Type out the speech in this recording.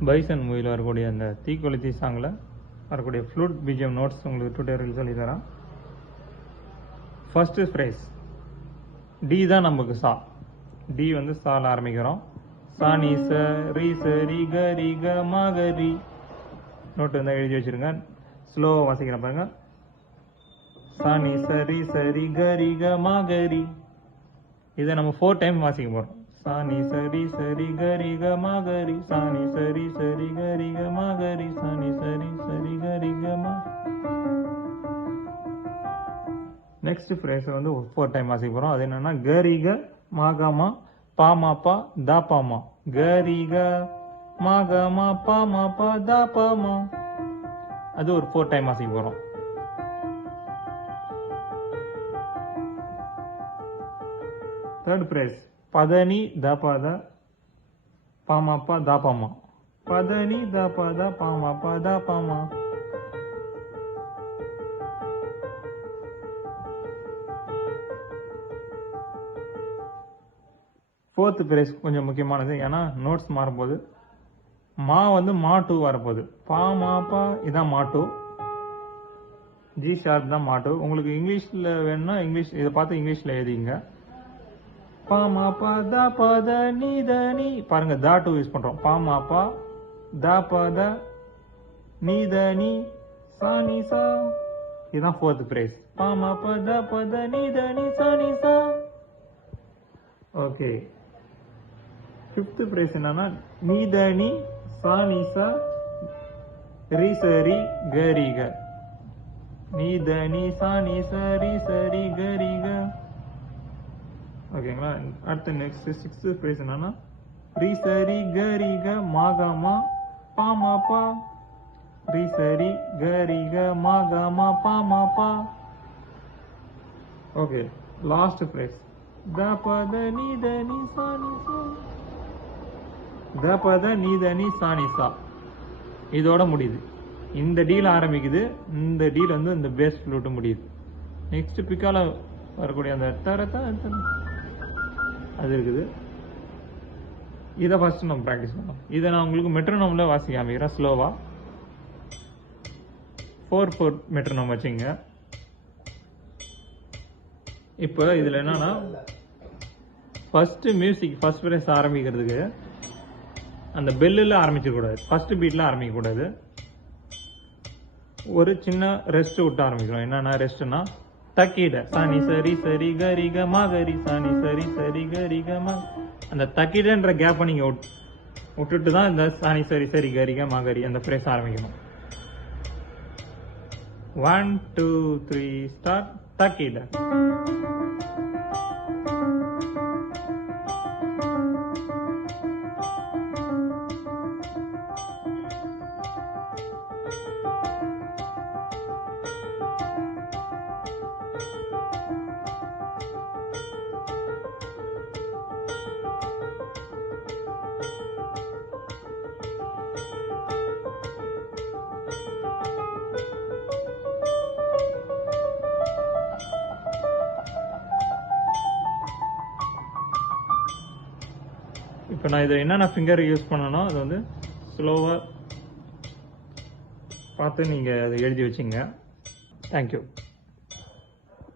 Bison மூவியில் வரக்கூடிய அந்த தீக்கொளுத்தி சாங்கில் வரக்கூடிய ஃப்ளூட் பிஜிஎம் நோட்ஸ் உங்களுக்கு டுட்டோரியல் சொல்லி தரேன் ஃபஸ்ட்டு ஃப்ரேஸ் டி தான் நமக்கு சா. டி வந்து சால ஆரம்பிக்கிறோம். சா நீ ச ரி ச ரி க ரி க ம க ரி. நோட்டு வந்து எழுதி வச்சிருங்க. ஸ்லோவாக வாசிக்கிறேன் பாருங்க. சா நீ ச ரி ச ரி க ரி க ம க ரி. இதை நம்ம ஃபோர் டைம் வாசிக்க போகிறோம் சா நீ ச சரி க மகரி சனி சரி சரி கரி க மகரி சனி சரி சரி கரி க நெக்ஸ்ட் ஃப்ரேஸ் வந்து ஃபோர் டைம் வாசிக்க போகிறோம் அது என்னன்னா கரிக மாகாமா பாமாப்பா பாமா கரிக மாகாமா பாமாப்பா பாமா அது ஒரு ஃபோர் டைம் வாசிக்க போகிறோம் தேர்ட் ஃப்ரேஸ் பதனி தபாதா பாமாப்பா தாப்பாமா பதனி பா தா பாமா. ஃபோர்த் பிரேஸ் கொஞ்சம் முக்கியமானது. ஏன்னா நோட்ஸ் மாறும்போது மா வந்து மா டூ வரப்போகுது. பா மா பா இதான் மா டூ ஜி ஷார்ப் தான் மா டூ உங்களுக்கு இங்கிலீஷில் வேணும்னா இங்கிலீஷ் இதை பார்த்து இங்கிலீஷில் எழுதிங்க. பாமா பா த பா த நீ த நீ. பாருங்க தா டூ யூஸ் பண்றோம். பாமா பா பா த நீ த நீ சா நீ சா. இதுதான் ஃபோர்த் பிரைஸ் பாமா பா த பா த நீ த நீ சா நீ சா. ஓகே ஃபிஃப்த் பிரைஸ் என்னன்னா நீதனி சானிசா ரி சரி கரிக நீதனி சானி சரி சரி கரிக ஓகேங்களா? அடுத்த நெக்ஸ்ட் சிக்ஸ்த் ஃப்ரேஸ் என்னன்னா ரி சரி கரிக மாகாமா பாமா பா ரி சரி கரிக மாகாமா பாமா பா ஓகே லாஸ்ட் ஃப்ரேஸ் த பத நீ த நீ சா நீ சா. த பத நீ த நீ சா நீ சா. இதோட முடியுது. இந்த டீல் ஆரம்பிக்குது. இந்த டீல் வந்து இந்த பேஸ் ஃப்ளூட்டு முடியுது. நெக்ஸ்ட் பிக்கால வரக்கூடிய அந்த தர அது இருக்குது. இதை ஃபர்ஸ்ட் நம்ம ப்ராக்டிஸ் பண்ணோம் இதை நான் உங்களுக்கு மெட்ரோனோமில் வாசிக்க காமிக்கிறேன் ஸ்லோவாக ஃபோர் ஃபோர் மெட்ரோனோம் வச்சுங்க. இப்போ இதில் என்னன்னா ஃபஸ்ட்டு மியூசிக் ஃபஸ்ட் ப்ரைஸ் ஆரம்பிக்கிறதுக்கு அந்த பெல்லில் ஆரம்பிச்சிடக்கூடாது ஃபஸ்ட்டு பீட்டில் ஆரம்பிக்கக்கூடாது. ஒரு சின்ன ரெஸ்ட் விட்டு ஆரம்பிக்கிறோம். என்னென்னா ரெஸ்ட்டுன்னா தக்கிட சனி சரி சரி கரிக மகரி சனி சாணி சரி சரி கரிக ம மா. அந்த தக்கிடன்ற கேப்பை நீங்கள் விட்- விட்டுட்டு தான் இந்த சனி சரி சரி கரிக மகரி அந்த ஃப்ரேஸ் ஆரம்பிக்கணும். ஒன் டூ த்ரீ ஸ்டார்ட் தக்கிட. இப்போ நான் இதில் என்னென்ன ஃபிங்கர் யூஸ் பண்ணணும் அது வந்து ஸ்லோவாக பார்த்து நீங்கள் அதை எழுதி வச்சுங்க. தேங்க்யூ